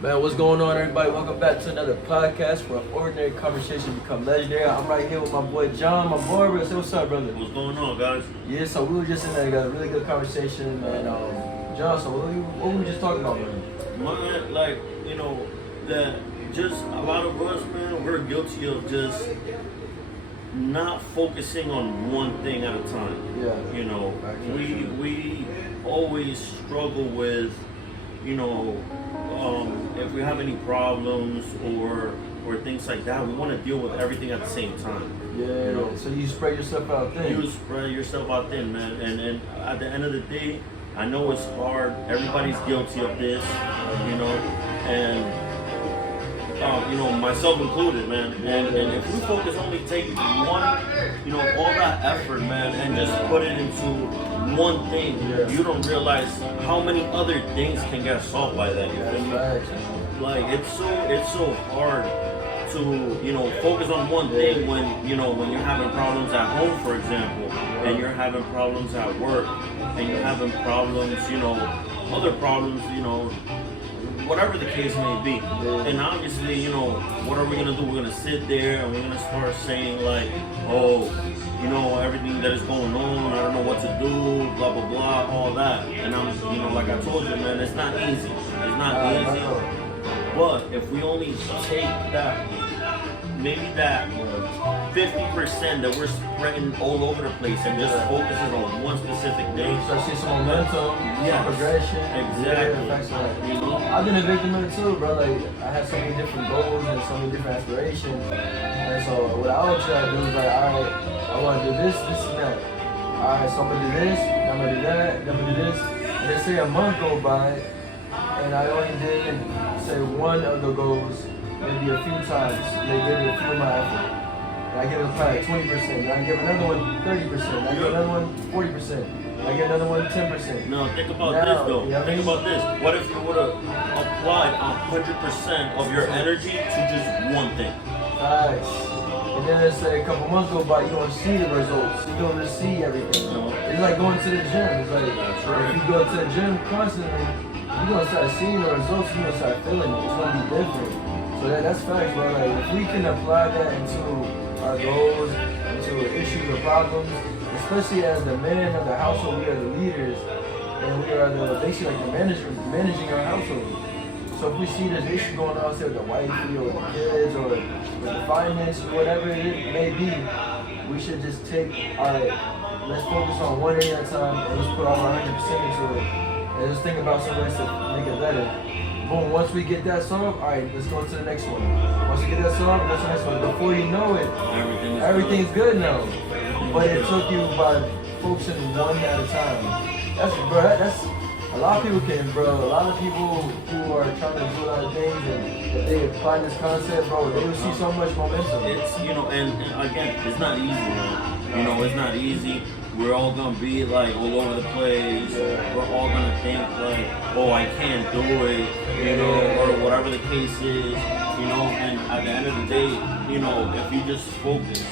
Man, what's going on, everybody? Welcome back to another podcast where ordinary conversation become legendary. I'm right here with my boy John, my barber. Say what's up, brother? What's going on, guys? Yeah, so we were just in there, got a really good conversation, and John, so what were we just talking about, man? Man, like, that just a lot of us, man, we're guilty of just not focusing on one thing at a time. Yeah. We always struggle with, if we have any problems or things like that, we want to deal with everything at the same time. Yeah. So you spread yourself out thin. You spread yourself out thin, man. And at the end of the day, I know it's hard. Everybody's guilty of this, and myself included, man. And if we focus only take one, all that effort, man, and just put it into one thing, you don't realize how many other things can get solved by that. You feel me? Like it's so hard to focus on one thing when when you're having problems at home, for example, and you're having problems at work, and you're having problems, other problems, whatever the case may be. And obviously, what are we gonna do? We're gonna sit there and we're gonna start saying like, oh, everything that is going on, I don't know what to do, blah blah blah, all that. And I'm like I told you, man, it's not easy. It's not easy. But if we only take that, maybe that 50% that we're spreading all over the place and just focusing on one specific day. So I see some momentum, some progression. Exactly. I've been a victim of it too, bro. Like I had so many different goals and so many different aspirations. And so what I would try to do is like, all right, I want to do this, this, and that. All right, so I'm gonna do this, I'm gonna do that, I'm gonna do this. And then say a month go by, and I only did say one of the goals maybe a few times. They give me a few of my effort. I give it probably 20%. I give another one 30%. I give another one 40%. I give another one 10%. No, think about this though. Think about this. What if you would have applied 100% of your energy to just one thing? Nice. And then let's say a couple months go by, you don't see the results. You don't just see everything. It's like going to the gym. It's like if you go to the gym constantly, you're gonna start seeing the results. You're gonna start feeling it. It's gonna be different. So that's facts, bro. Like if we can apply that into our goals, into issues or problems, especially as the man of the household, we are the leaders, and we are the basically like the managing our household. So if we see this issue going on, say with the wifey or the kids or with the finance or whatever it may be, we should just take, all right, let's focus on one area at a time and just put all our 100% into it, and just think about some ways to make it better. Boom, once we get that solved, all right, let's go to the next one. Once we get that solved, that's the next one. Before you know it, everything's good now. But it took you by focusing one at a time. That's a lot of people can, bro. A lot of people who are trying to do a lot of things, and if they apply this concept, bro, they will see so much momentum. It's, and again, it's not easy, man. It's not easy. We're all gonna be like all over the place. We're all gonna think like, oh, I can't do it, or whatever the case is, And at the end of the day, if you just focus,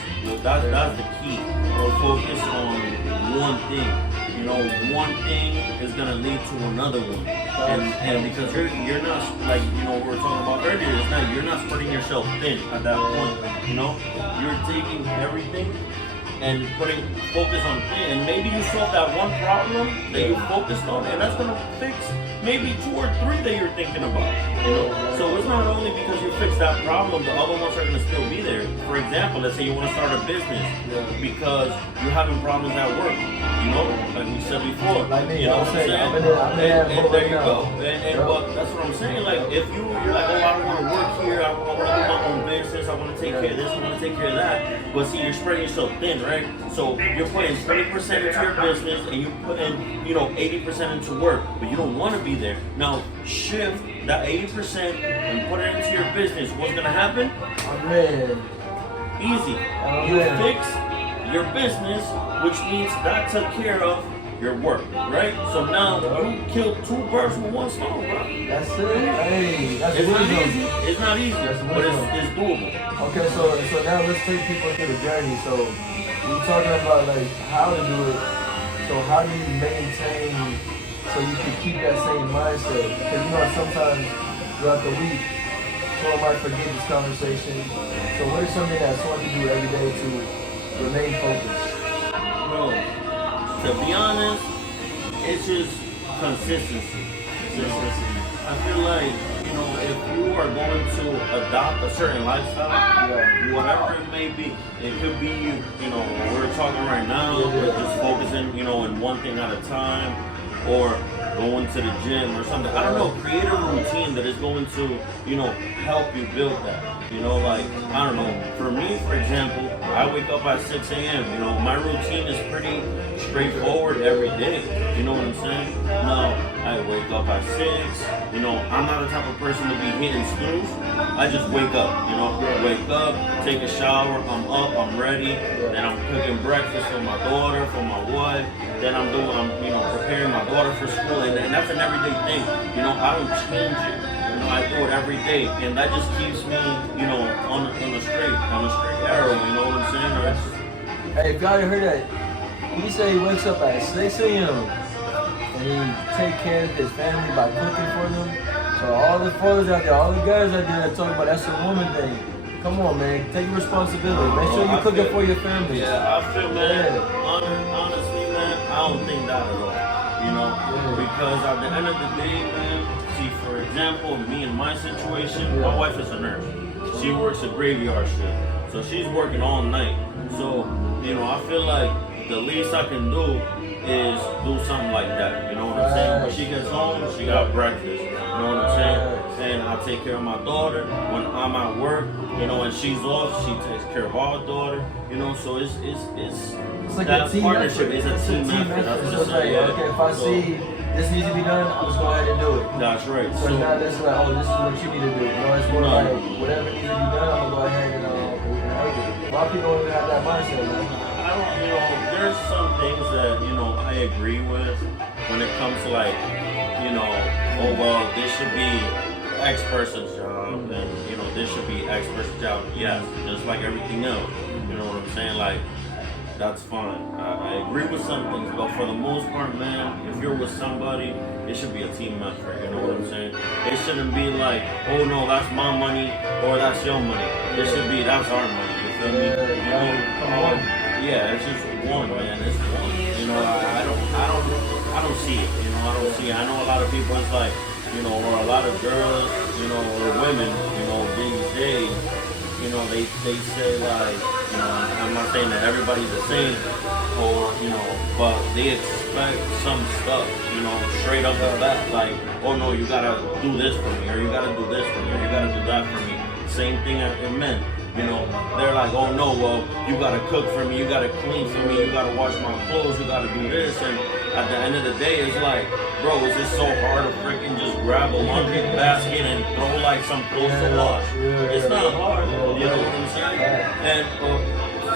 that's the key. Focus on one thing. One thing is gonna lead to another one, and because you're not like what we were talking about earlier. It's not you're not spreading yourself thin at that point. You're taking everything and putting focus on things, and maybe you solve that one problem that you focused on, and that's gonna fix maybe 2 or 3 that you're thinking about. So it's not only because you fix that problem, the other ones are gonna still be there. For example, let's say you want to start a business because you're having problems at work. Like we said before. Like me, what I'm saying? I'm And there you go. But that's what I'm saying. Like if you're like, oh, I don't want to work here. I want to do my own business. I want to take care of this. I want to take care of that. But see, you're spreading yourself thin, right? So you're putting 20% into your business and you put in, 80% into work. But you don't want to be there. Now shift that 80% and put it into your business. What's gonna happen? Easy. You fix your business, which means that took care of your work, right? So now you killed 2 birds with 1 stone, bro. That's it. Hey, that's it's not easy. It's not easy, but it's doable. Okay, so now let's take people through the journey. So we're talking about like how to do it. So how do you maintain so you can keep that same mindset? Because sometimes throughout the week, someone might forget this conversation. So what is something that someone can do every day to remain focused? Bro, to be honest, it's just consistency. I feel like, if you are going to adopt a certain lifestyle, whatever it may be, it could be, we're talking right now, we're just focusing, in one thing at a time, or going to the gym or something. I don't know, create a routine that is going to, help you build that. I don't know, for me, for example, I wake up at 6 a.m. My routine is pretty straightforward every day. You know what I'm saying? Now, I wake up at 6, I'm not the type of person to be hitting snooze. I just wake up, wake up, take a shower, I'm up, I'm ready, then I'm cooking breakfast for my daughter, for my wife, then I'm preparing my daughter for school, and that's an everyday thing. I don't change it. I do it every day, and that just keeps me, on a straight arrow. You know what I'm saying? Hey, if y'all heard that, he said he wakes up at 6 a.m. and he take care of his family by cooking for them. So all the fathers out there, all the guys out there that talk about that's a woman thing. Come on, man, take responsibility. Make sure you cooking for your family. Yeah, I feel, man. Honestly, man, I don't think that at all. Because at the end of the day, man. See, for example, me in my situation, my wife is a nurse. She works a graveyard shift, so she's working all night. So, I feel like the least I can do is do something like that. You know what I'm saying? When she gets home, she got breakfast. You know what I'm saying? And I take care of my daughter. When I'm at work, and she's off, she takes care of our daughter. So it's like that a team partnership. effort. It's a team effort. That's So what it's like, okay, if I see this needs to be done, I'll just go ahead and do it. That's right. So it's not just like, oh, this is what you need to do. It's more like, whatever needs to be done, I'm going to go ahead and help it. A lot of people don't even have that mindset, man. I don't, there's some things that, I agree with when it comes to like, oh, well, this should be X person's job, and, this should be X person's job. Yes, just like everything else. You know what I'm saying? Like, that's fine. I agree with some things, but for the most part, man, if you're with somebody, it should be a team effort. You know what I'm saying? It shouldn't be like, oh no, that's my money or that's your money. It should be that's our money. You feel me? Yeah, it's just one, man. It's one. I don't see it. I don't see it. I know a lot of people. It's like, or a lot of girls, or women, these days. They say like, I'm not saying that everybody's the same, or, but they expect some stuff, straight up the bat, like, oh no, you gotta do this for me, or you gotta do this for me, or you gotta do that for me. Same thing as men, they're like, oh no, well, you gotta cook for me, you gotta clean for me, you gotta wash my clothes, you gotta do this, and at the end of the day, it's like, bro, is it so hard to freaking just grab a laundry basket and throw like some clothes to wash? It's not hard, you know what I'm saying? And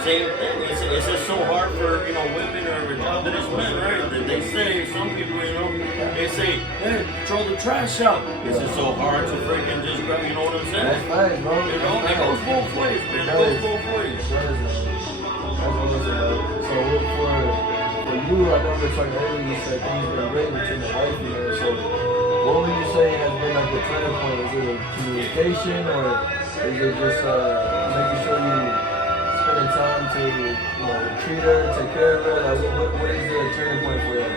same thing, it's just so hard for, women or job that is men, right? They say, some people, they say, hey, throw the trash out. It's just so hard to freaking just grab, you know what I'm saying? That's right, bro. It goes both ways, man. It goes both ways. So for you, I know we're talking earlier, you said things been great between the wife and her. So what would you say has been like the turning point? Is it a communication, or is it just making sure you spending time to treat her, take care of her? Like, what is the turning point for you?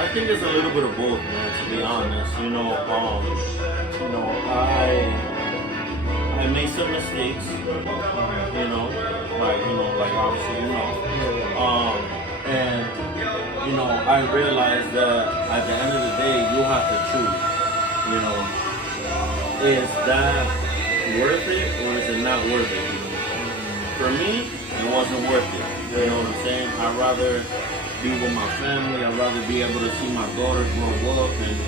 I think it's a little bit of both, man, to be honest. I made some mistakes, like obviously, and I realized that at the end of the day, you have to choose. Is that worth it or is it not worth it? For me, it wasn't worth it. You know what I'm saying? I'd rather be with my family. I'd rather be able to see my daughter grow up and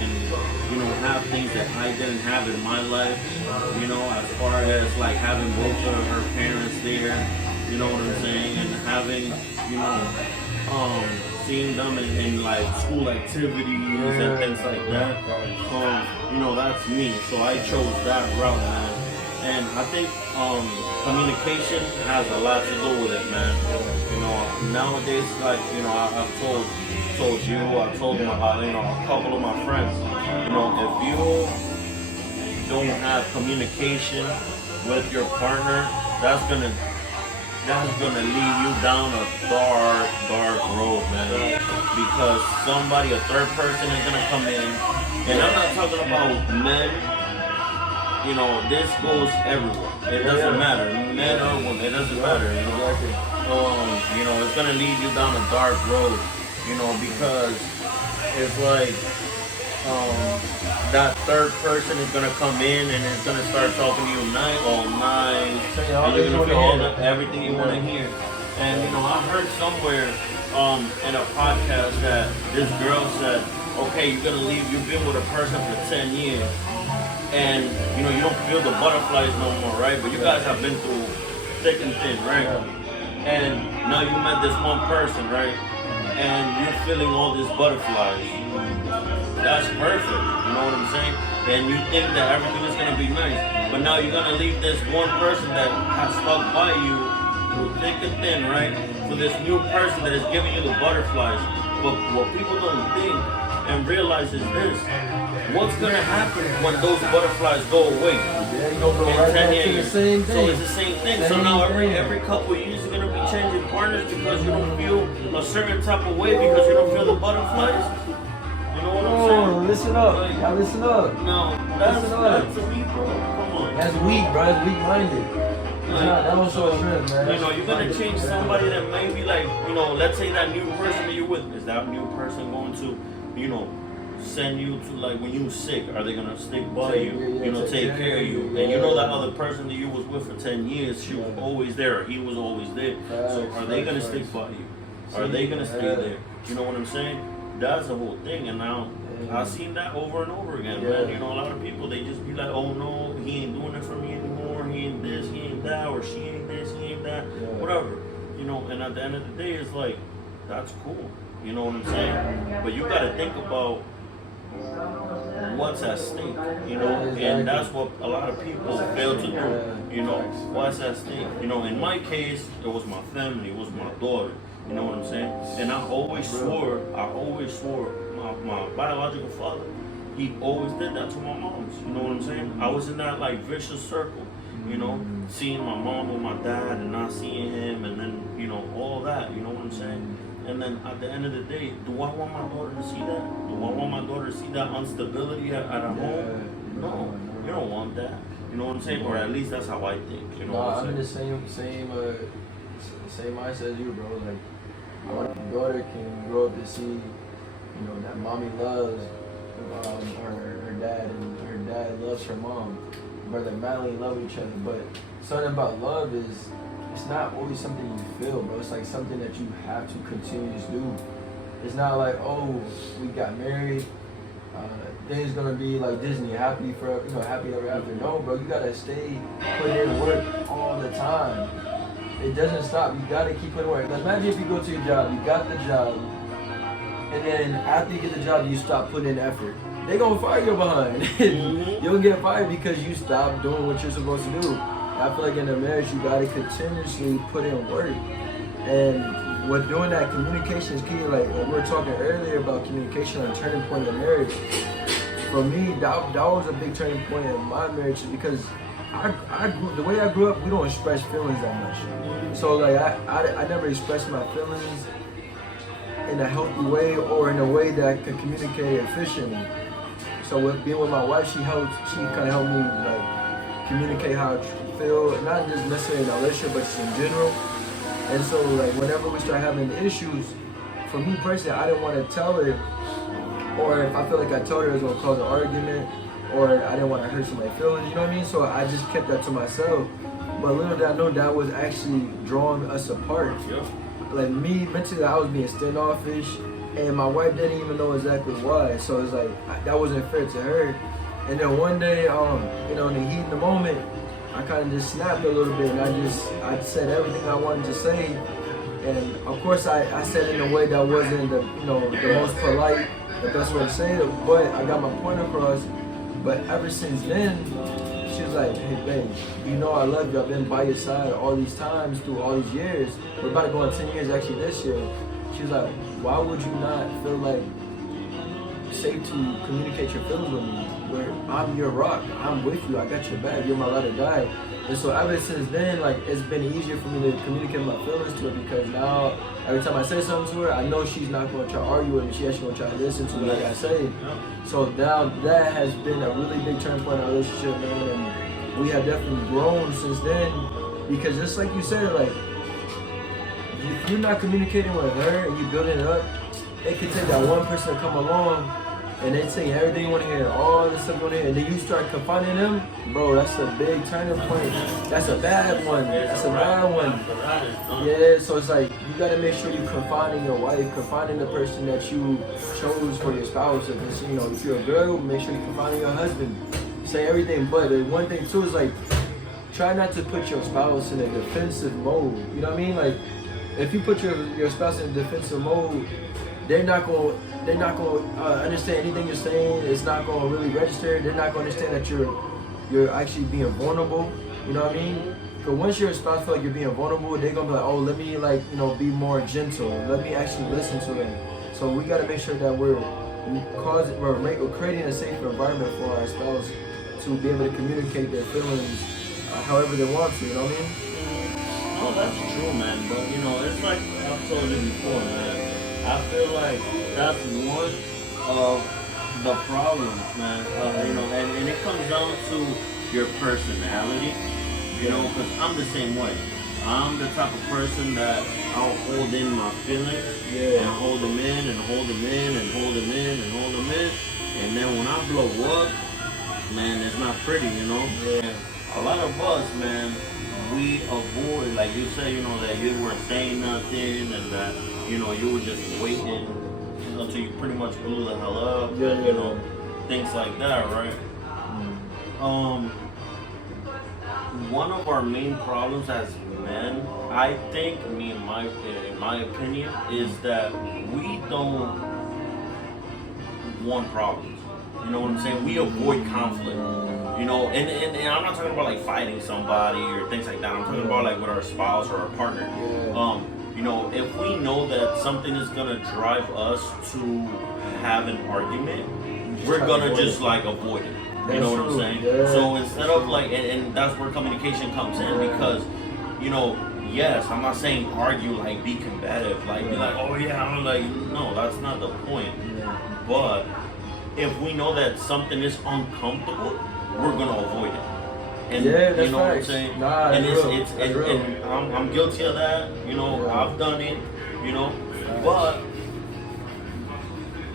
have things that I didn't have in my life. As far as like having both of her parents there. You know what I'm saying? And having, seeing them in like school activities and things like that. That's me. So I chose that route, man. And I think communication has a lot to do with it, man. Nowadays, like, I've told you, I've told a couple of my friends, if you don't have communication with your partner, that's gonna lead you down a dark road, man. Because somebody, a third person, is gonna come in, and I'm not talking about men. You know, this goes everywhere. It doesn't matter, men or women. It doesn't matter. You know, it's gonna lead you down a dark road. You know, because it's like that third person is gonna come in and it's gonna start talking to you all night, and you're gonna forget everything you want to hear. And you know, I heard somewhere in a podcast that this girl said, okay, you're gonna leave. You've been with a person for 10 years. And you know you don't feel the butterflies no more, right? But you guys have been through thick and thin, right? And now you met this one person, right? And you're feeling all these butterflies. That's perfect, you know what I'm saying? And you think that everything is gonna be nice, but now you're gonna leave this one person that has stuck by you through thick and thin, right? For this new person that is giving you the butterflies. But what people don't think and realize is this. What's gonna happen when those butterflies go away? Yeah, you gonna go right back to the same thing. So it's the same thing. So now every couple of years you're gonna be changing partners because you don't feel a certain type of way because you don't feel the butterflies. You know what I'm saying? Listen up. Y'all listen up. No, that's weak, bro. Come on. That's weak, bro. That's weak-minded. That was so true, man. You know, you're gonna change somebody that may be like, you know, let's say that new person that you're with. Is that new person going to, you know, send you to, like, when you're sick, are they gonna stick by you, you know, take care of you? And you know that other person that you was with for 10 years, she was always there, or he was always there. So are they gonna stick by you? Are they gonna stay there? You know what I'm saying? That's the whole thing. And now I've seen that over and over again, man. You know, a lot of people, they just be like, oh no, he ain't doing it for me anymore, he ain't this, he ain't that, or she ain't this, he ain't that, whatever. You know, and at the end of the day, it's like, that's cool. You know what I'm saying? But you gotta think about what's at stake, you know, and that's what a lot of people fail to do, you know, what's at stake. You know, in my case, it was my family, it was my daughter, you know what I'm saying? And I always swore, my biological father, he always did that to my moms, you know what I'm saying? I was in that, like, vicious circle, you know, seeing my mom with my dad and not seeing him, and then, you know, all that, you know what I'm saying? And then at the end of the day, do I want my daughter to see that? Do I want my daughter to see that instability at home? No, you don't want that. You know what I'm saying? Or at least that's how I think. You know what I'm saying? I'm in the same mindset as you, bro. Like, I want my daughter can grow up to see, you know, that mommy loves her dad, and her dad loves her mom. Where they madly love each other. But something about love is, it's not always something you feel, bro. It's like something that you have to continue to do. It's not like, oh, we got married, things gonna be like Disney, happy forever, you know, happy ever after. No, bro, you gotta stay put in work all the time. It doesn't stop. You gotta keep putting work. Imagine if you go to your job, you got the job, and then after you get the job, you stop putting in effort. They gonna fire you behind. You'll get fired because you stop doing what you're supposed to do. I feel like in a marriage, you gotta continuously put in work. And with doing that, communication is key. Like we were talking earlier about communication, a turning point in marriage. For me, that was a big turning point in my marriage because the way I grew up, we don't express feelings that much. So like I never expressed my feelings in a healthy way or in a way that I could communicate efficiently. So with being with my wife, she kind of helped me like communicate how I feel, not just necessarily in a relationship, but just in general. And so like whenever we start having issues, for me personally, I didn't want to tell her, or if I feel like I told her it was gonna cause an argument, or I didn't want to hurt somebody's feelings, you know what I mean? So I just kept that to myself. But little did I know that was actually drawing us apart. Yeah. Like me, mentally, I was being standoffish, and my wife didn't even know exactly why. So it's like, that wasn't fair to her. And then one day, you know, in the heat of the moment, I kind of just snapped a little bit, and I said everything I wanted to say. And of course, I said it in a way that wasn't the most polite, the best way to say it, but I got my point across. But ever since then, she was like, hey babe, you know I love you. I've been by your side all these times through all these years. We're about to go on 10 years actually this year. She was like, why would you not feel like safe to communicate your feelings with me. Where I'm your rock, I'm with you, I got your back, you're my ride or die. And so ever since then, like it's been easier for me to communicate my feelings to her because now every time I say something to her, I know she's not going to try to argue with me. She actually going to try to listen to what I gotta say. So now that has been a really big turning point in our relationship, man. And we have definitely grown since then because just like you said, like if you're not communicating with her and you building it up, it can take that one person to come along and they say everything you want to hear, all the stuff you want to hear, and then you start confining them, bro, that's a big turning point. That's a bad one. That's a bad one. Yeah, so it's like, you got to make sure you're confining your wife, confining the person that you chose for your spouse. If it's, you know, if you're a girl, make sure you're confining your husband. Say everything, but the one thing too is like, try not to put your spouse in a defensive mode. You know what I mean? Like, if you put your spouse in a defensive mode, they're not going to understand anything you're saying. It's not going to really register. They're not going to understand that you're actually being vulnerable. You know what I mean? Because once your spouse feel like you're being vulnerable, they're going to be like, oh, let me be more gentle. Let me actually listen to them. So we got to make sure that we're creating a safer environment for our spouse to be able to communicate their feelings however they want to. You know what I mean? No, that's true, man. But you know, it's like I've told you before, man. I feel like that's one of the problems, man. You know, and it comes down to your personality. You know, because I'm the same way. I'm the type of person that I'll hold in my feelings and hold them in and hold them in and hold them in and hold them in. And then when I blow up, man, it's not pretty, you know? Yeah. A lot of us, man, we avoid, like you say, you know, that you weren't saying nothing and that, you know, you were just waiting until you pretty much blew the hell up, and, you know, things like that, right? One of our main problems as men, I think, in my opinion, is that we don't want problems. You know what I'm saying? We avoid conflict. You know, and I'm not talking about like fighting somebody or things like that. I'm talking about like with our spouse or our partner. You know, if we know that something is gonna drive us to have an argument, we're gonna just like avoid it. You know what I'm saying? So instead of like, and that's where communication comes in because, you know, yes, I'm not saying argue like be combative, like be like, oh yeah, I'm like, no, that's not the point. But if we know that something is uncomfortable, we're gonna avoid it. And that's you know what I'm saying? Nah, and and I'm guilty of that. You know, I've done it. You know, but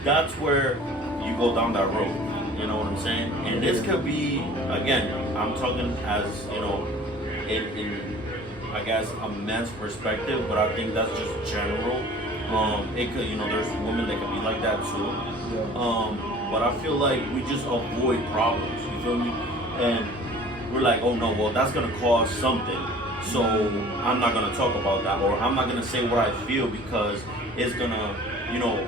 that's where you go down that road. You know what I'm saying? And this could be, again, I'm talking as, you know, in I guess a man's perspective, but I think that's just general. It could, you know, there's women that could be like that too. But I feel like we just avoid problems. You feel me? And we're like, oh no, well that's gonna cause something, so I'm not gonna talk about that, or I'm not gonna say what I feel because it's gonna, you know,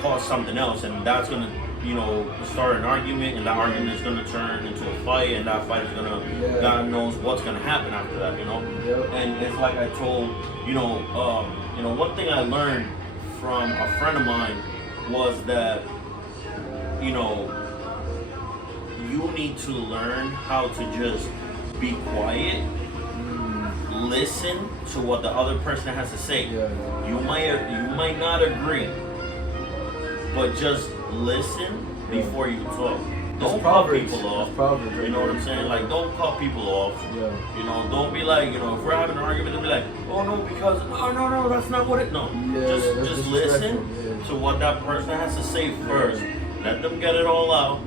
cause something else, and that's gonna, you know, start an argument, and that argument is gonna turn into a fight, and that fight is gonna, God knows what's gonna happen after that, you know. And it's like I told, you know, one thing I learned from a friend of mine was that, you know, you need to learn how to just be quiet, listen to what the other person has to say. You might not agree, but just listen before you talk. Don't cut people off. You know what I'm saying? Like, don't cut people off. You know, don't be like, you know, if we're having an argument, don't be like, oh no, because no, that's not what it. No, just listen to what that person has to say first. Let them get it all out,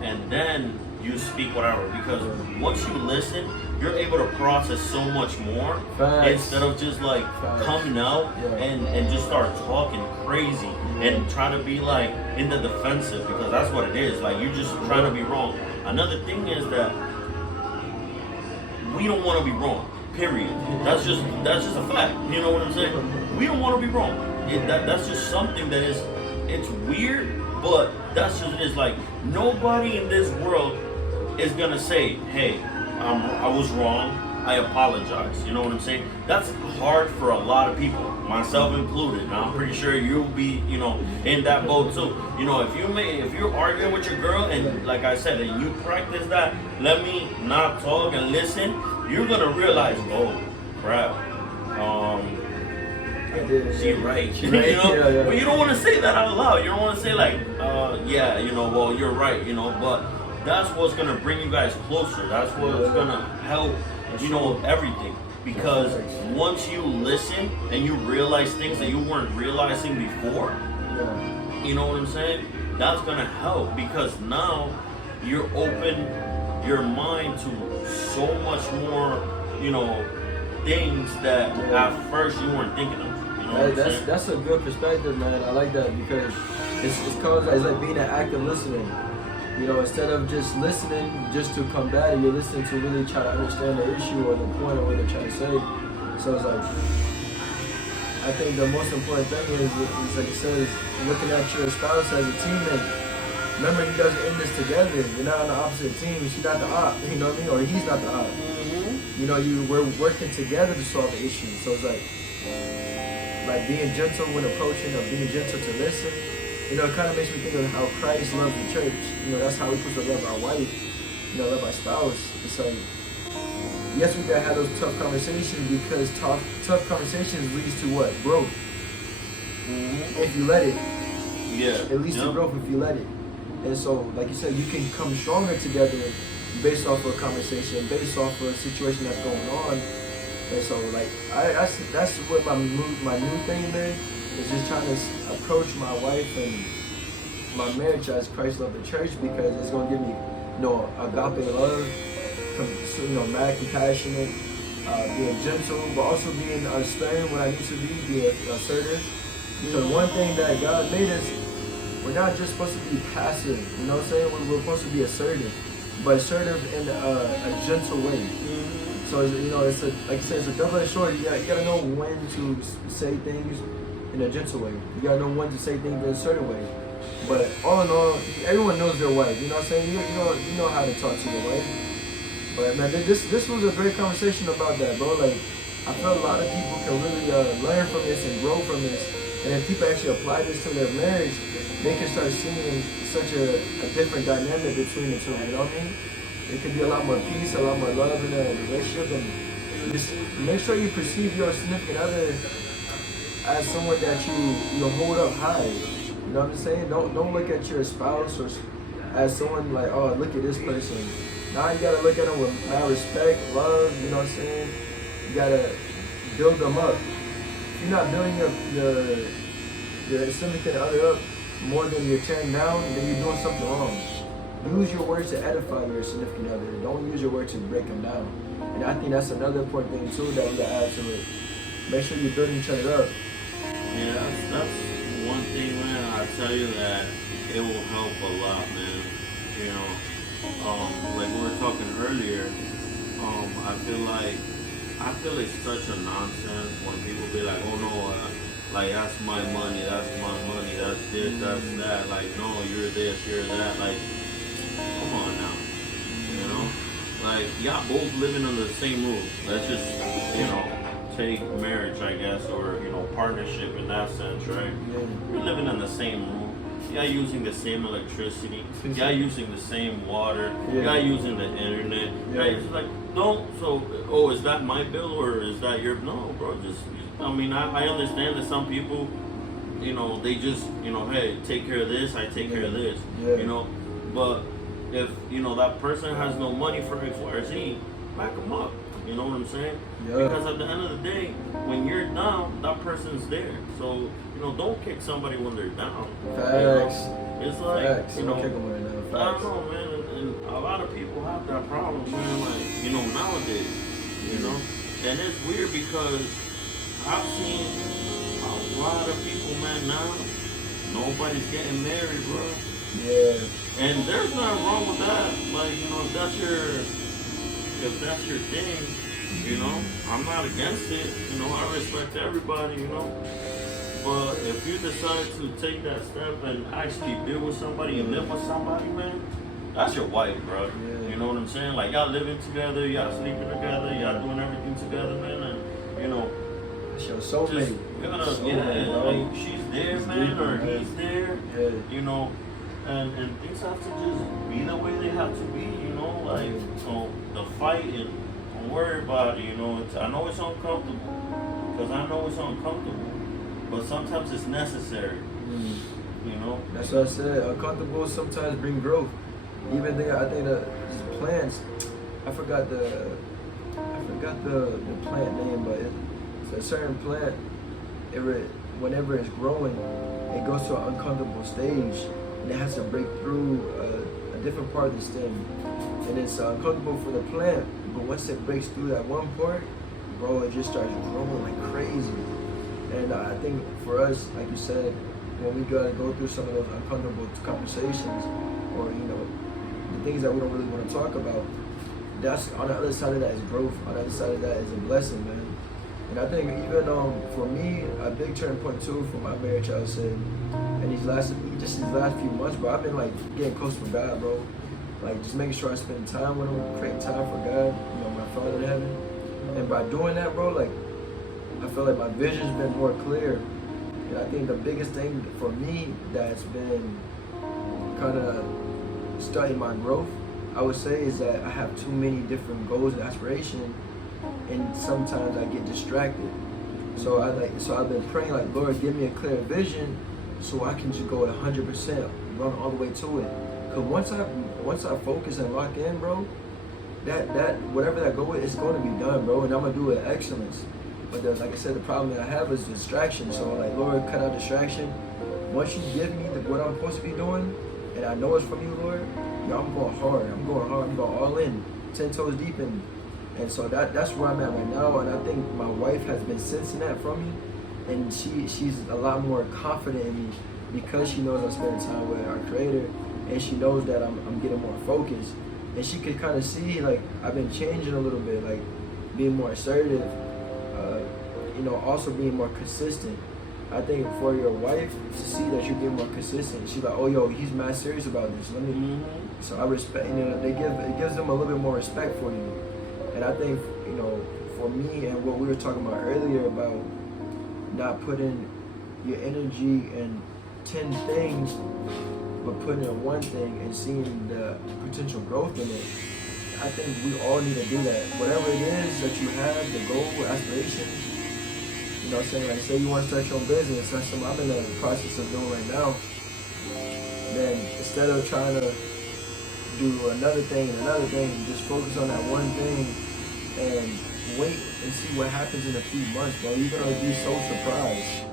and then you speak whatever. Because once you listen, you're able to process so much more instead of just like coming out and just start talking crazy and try to be like in the defensive, because that's what it is. Like, you're just trying to be wrong. Another thing is that we don't want to be wrong. Period. That's just a fact. You know what I'm saying? We don't want to be wrong. That's just something that is, it's weird, but that's just it is. Like, nobody in this world is gonna say, hey, I was wrong, I apologize. You know what I'm saying? That's hard for a lot of people, myself included. And I'm pretty sure you'll be, in that boat too. If you're arguing with your girl and like I said, and you practice that, let me not talk and listen, you're gonna realize, oh crap, she right. Yeah. But you don't want to say that out loud. You don't want to say like, well, you're right, but that's what's gonna bring you guys closer. That's what's gonna help, everything. Because once you listen and you realize things that you weren't realizing before, you know what I'm saying? That's gonna help because now you're open your mind to so much more, things that at first you weren't thinking of. That's a good perspective, man. I like that because it's like being an active listener. Instead of just listening just to combat it, you're listening to really try to understand the issue or the point of what they're trying to say. So it's like, I think the most important thing is like you said, is looking at your spouse as a teammate. Remember, you guys are in this together. You're not on the opposite team. She's not the op, you know what I mean? Or he's not the op. We're working together to solve the issue. So it's like being gentle when approaching or being gentle to listen. It kind of makes me think of how Christ loved the church. That's how we're supposed to love our wife, love our spouse. It's like, yes, we gotta have those tough conversations because tough conversations leads to what? Growth. If you let it. Yeah. It leads to growth if you let it. And so, like you said, you can come stronger together based off of a conversation, based off of a situation that's going on. And so, that's what my new thing is. It's just trying to approach my wife and my marriage as Christ loved the church because it's going to give me, agape love, mad compassionate, being gentle, but also being stern when I need to be assertive. Because one thing that God made us, we're not just supposed to be passive, you know what I'm saying? We're supposed to be assertive, but assertive in a gentle way. So, it's like I said, it's a double-edged sword. You gotta know when to say things in a gentle way. You gotta know when to say things in a certain way. But all in all, everyone knows their wife. You know what I'm saying? You know how to talk to your wife. But man, this was a great conversation about that, bro. Like, I feel a lot of people can really learn from this and grow from this. And if people actually apply this to their marriage, they can start seeing such a different dynamic between the two. You know what I mean? It could be a lot more peace, a lot more love in a relationship, and just make sure you perceive your significant other as someone that you hold up high. You know what I'm saying? Don't look at your spouse or as someone like, oh, look at this person. Now you gotta look at them with mad respect, love. You know what I'm saying? You gotta build them up. If you're not building your significant other up more than you're tearing down, then you're doing something wrong. Use your words to edify your significant other. Don't use your words to break them down. And I think that's another important thing too that we gotta add to it. Make sure you're building each other up. Yeah, that's one thing, man. I tell you that it will help a lot, man. Like we were talking earlier, I feel it's such a nonsense when people be like, oh no, that's my money, that's this, that's that. Like, no, you're this, you're that. Like, come on now. Like, y'all both living under the same roof. Let's just, take marriage, I guess, or, partnership in that sense, right? You're living in the same roof. Y'all using the same electricity. Y'all using the same water. Y'all using the internet. Y'all using, is that my bill or is that your? No, bro, I understand that some people, they just, hey, take care of this, I take care of this, but if, that person has no money for X, Y, or Z, back them up. You know what I'm saying? Because at the end of the day, when you're down, that person's there. So, don't kick somebody when they're down. Facts. It's like, Facts. Don't kick them when they're down. I don't know, man. And a lot of people have that problem, man. Like, nowadays, And it's weird because I've seen a lot of people, man, now, nobody's getting married, bro. Yeah. And there's nothing wrong with that. Like, if that's your thing, I'm not against it. I respect everybody, But if you decide to take that step and actually be with somebody and live with somebody, man, that's your wife, bro. Yeah. You know what I'm saying? Like, y'all living together, y'all sleeping together, y'all doing everything together, man. And, It's your soulmate. You gotta, Soulmate, bro. like she's there, It's man, deeper, or man. he's there. Yeah. You know, and things have to just be the way they have to be. You know, like so the fighting. Don't worry about it. You know, I know it's uncomfortable, because I know it's uncomfortable, but sometimes it's necessary. Mm. You know. That's what I said. Uncomfortable sometimes bring growth. Even I think the plants. I forgot the plant name, but it's a certain plant. Whenever it's growing, it goes to an uncomfortable stage, and it has to break through a different part of the stem, and it's uncomfortable for the plant. But once it breaks through that one part, bro, it just starts growing like crazy. And I think for us, like you said, when we gotta go through some of those uncomfortable conversations, or the things that we don't really want to talk about, that's on the other side of that is growth. On the other side of that is a blessing, man. And I think even for me, a big turning point too for my marriage, I would say, and these last few months, bro, I've been like getting close to God, bro. Like just making sure I spend time with Him, create time for God, my Father in heaven. And by doing that, bro, like I feel like my vision's been more clear. And I think the biggest thing for me that's been kind of studying my growth, I would say, is that I have too many different goals and aspirations, and sometimes I get distracted. So I've been praying like, Lord, give me a clear vision, so I can just go at 100%, run all the way to it. Cause once I focus and lock in, bro, that whatever that goal is, it's going to be done, bro, and I'm gonna do it with excellence. But like I said, the problem that I have is distraction. So like, Lord, cut out distraction. Once you give me what I'm supposed to be doing, and I know it's from you, Lord, I'm going hard. I'm going all in, 10 toes deep in. And so that's where I'm at right now. And I think my wife has been sensing that from me, and she's a lot more confident in me because she knows I'm spending time with our Creator, and she knows that I'm getting more focused. And she could kind of see like I've been changing a little bit, like being more assertive, also being more consistent. I think for your wife to see that you're being more consistent, she's like, oh yo, he's mad serious about this. So I respect, it gives them a little bit more respect for you. And I think, for me and what we were talking about earlier about not putting your energy in 10 things, but putting in one thing and seeing the potential growth in it. I think we all need to do that. Whatever it is that you have, the goal, aspirations, like say you want to start your own business, that's something I'm in the process of doing right now. Then instead of trying to do another thing and another thing, just focus on that one thing and wait and see what happens in a few months, bro. You're gonna be so surprised.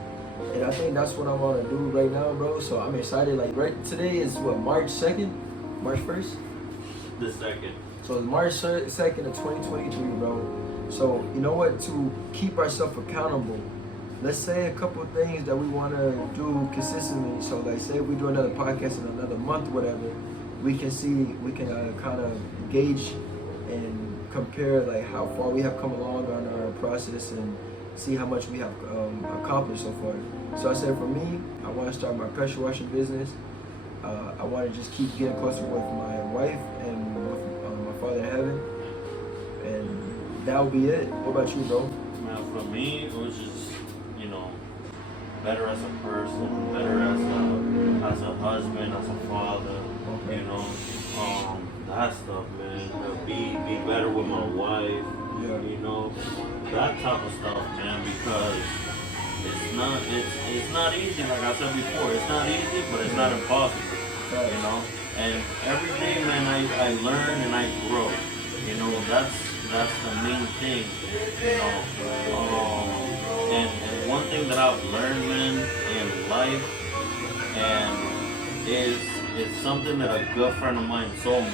And I think that's what I'm gonna do right now, bro. So I'm excited. Like today is what, March 2nd? March 1st? The 2nd. So it's March 2nd of 2023, bro. So you know what? To keep ourselves accountable, let's say a couple of things that we want to do consistently. So like say if we do another podcast in another month, whatever, we can kind of gauge and compare like how far we have come along on our process and see how much we have accomplished so far. So I said for me, I want to start my pressure washing business. I want to just keep getting closer with my wife and with my Father in heaven, and that will be it. What about you, bro? Man, for me, it was just, better as a person, better as a husband, as a father, that stuff, man. Be better with my wife, that type of stuff, man, because it's not easy, like I said before, it's not easy, but it's not impossible, and every day, man, I learn and I grow, that's the main thing, and one thing that I've learned, man, in life, and is something that a good friend of mine told me,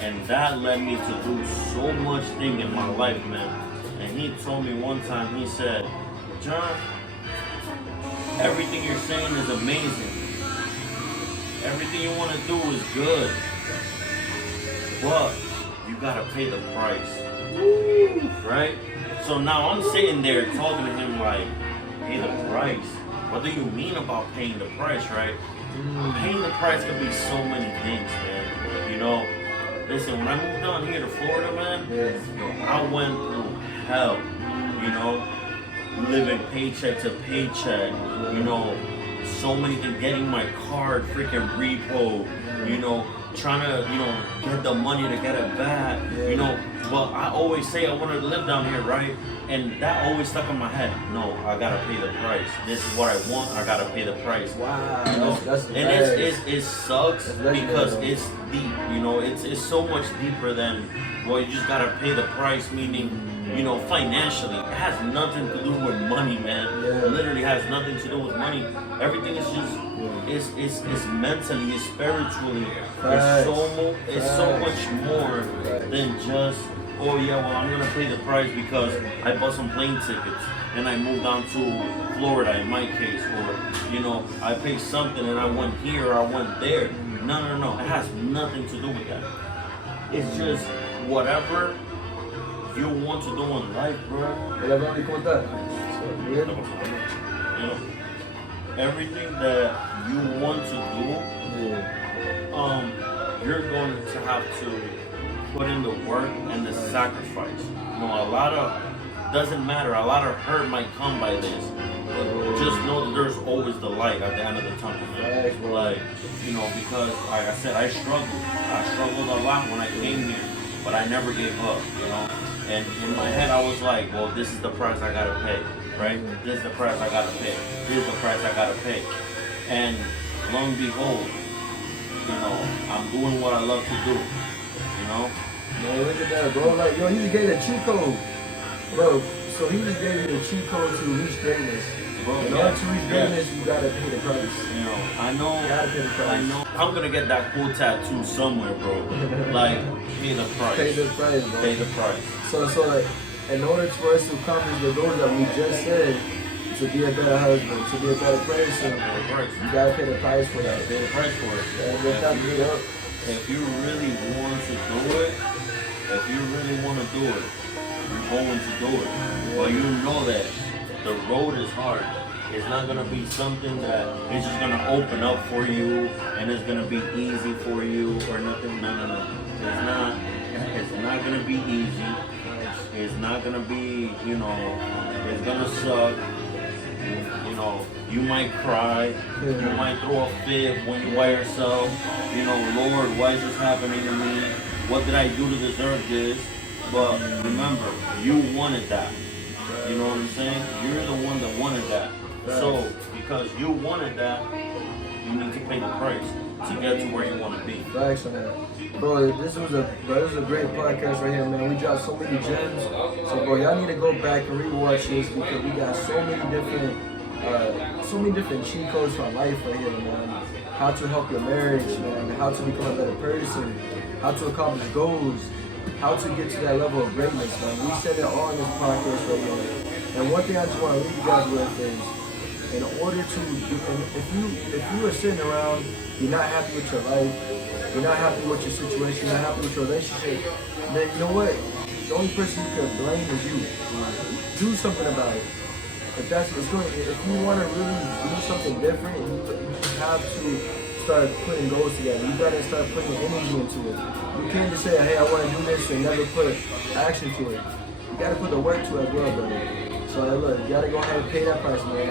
and that led me to do so much thing in my life, man. And he told me one time, he said, John, everything you're saying is amazing. Everything you want to do is good. But you gotta pay the price. Right? So now I'm sitting there talking to him like, pay the price? What do you mean about paying the price, right? Paying the price could be so many things, man. Listen, when I moved down here to Florida, man, I went through hell, living paycheck to paycheck, you know, so many things, getting my card freaking repo, you know, trying to, you know, get the money to get it back, you know. But I always say I want to live down here, right? And that always stuck in my head. No, I gotta pay the price. This is what I want. I gotta pay the price. Wow. You know, that's and it sucks because it's deep. You know, it's so much deeper than, well, you just gotta pay the price. Meaning, you know, financially, it has nothing to do with money, man. It literally has nothing to do with money. Everything is just, it's mentally, it's spiritually, it's so much more than just, oh yeah, well, I'm gonna pay the price because I bought some plane tickets and I moved on to Florida in my case, or, you know, I paid something and I went here or I went there. No. It has nothing to do with that. It's just whatever you want to do in life, bro. You know, everything that you want to do, you're going to have to put in the work and the sacrifice. You know, doesn't matter, a lot of hurt might come by this, but just know that there's always the light at the end of the tunnel, man. Like, you know, because like I said, I struggled a lot when I came here, but I never gave up, you know. And in my head I was like, well, this is the price I gotta pay, right? This is the price I gotta pay. This is the price I gotta pay. And lo and behold, you know, I'm doing what I love to do, you know. Man, look at that, bro. Like, yo, he just gave a cheat code. Bro, so he just gave you a cheat code to reach greatness. Bro, in order to reach greatness, you gotta pay the price. You know, I know. You gotta pay the price. I know. I'm gonna get that cool tattoo somewhere, bro. Like, pay the price. Pay the price, bro. Pay the price. So like, in order for us to accomplish the goals that we just said, to be a better husband, to be a better person, you gotta pay the price for that. Pay the price for it. If you really want to do it, you're going to do it. But you know that the road is hard. It's not gonna be something that is just gonna open up for you and it's gonna be easy for you or nothing. No. It's not. It's not gonna be easy. It's not gonna be, you know, it's gonna suck. You know, you might cry, you might throw a fit when you're by yourself. You know, Lord, why is this happening to me? What did I do to deserve this? But remember, you wanted that. You know what I'm saying? You're the one that wanted that. So, because you wanted that, you need to pay the price to get to where you want to be. Thanks on that. Bro, this was a great podcast right here, man. We dropped so many gems. So, bro, y'all need to go back and rewatch this because we got so many different cheat codes for life right here, man. How to help your marriage, man. How to become a better person. How to accomplish goals. How to get to that level of greatness, man. We said it all in this podcast right here. And one thing I just want to leave you guys with is, in order to, if you are sitting around, you're not happy with your life, you're not happy with your situation, you're not happy with your relationship, then you know what? The only person you can blame is you. Do something about it. If you want to really do something different, you have to start putting goals together. You gotta start putting energy into it. You can't just say, hey, I want to do this and never put action to it. You gotta put the work to it as well, brother. So look, you gotta go ahead and pay that price, man.